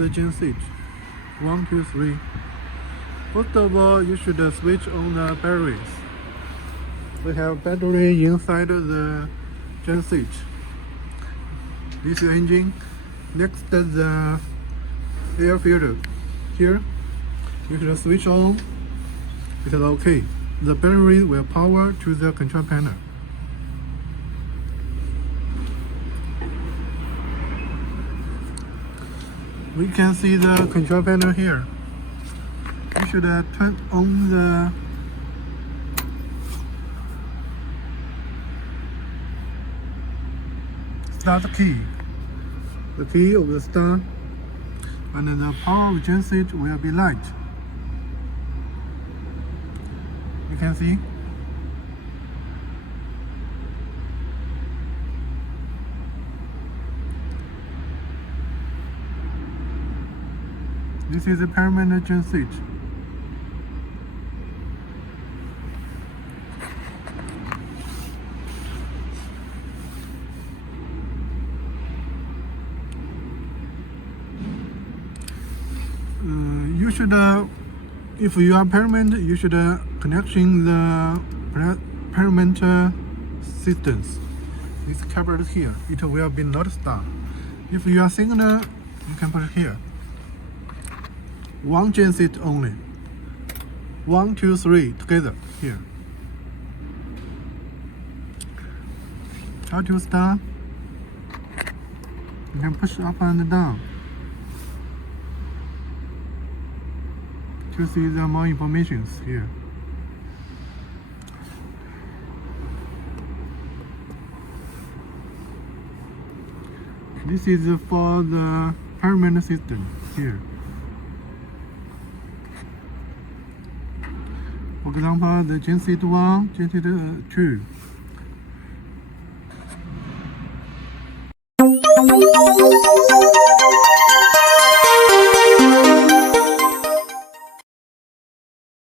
the genset. 1, 2, 3. First of all, you should switch on the batteries. We have battery inside the genset. This is engine. Next, the air filter. Here, you should switch on. It is okay. The battery will power to the control panel. We can see the control panel here. You should turn on the start key. The key of the start, and the power of genset will be light. You can see. This is a permanent genset. You should, if you are permanent, you should connection the permanent systems. It's covered here. It will be not start. If you are signal, you can put it here. One genset only. 1, 2, 3 together here. How to start? You can push up and down to see the more information here. This is for the permanent system here. For example, the genset 1, genset 2.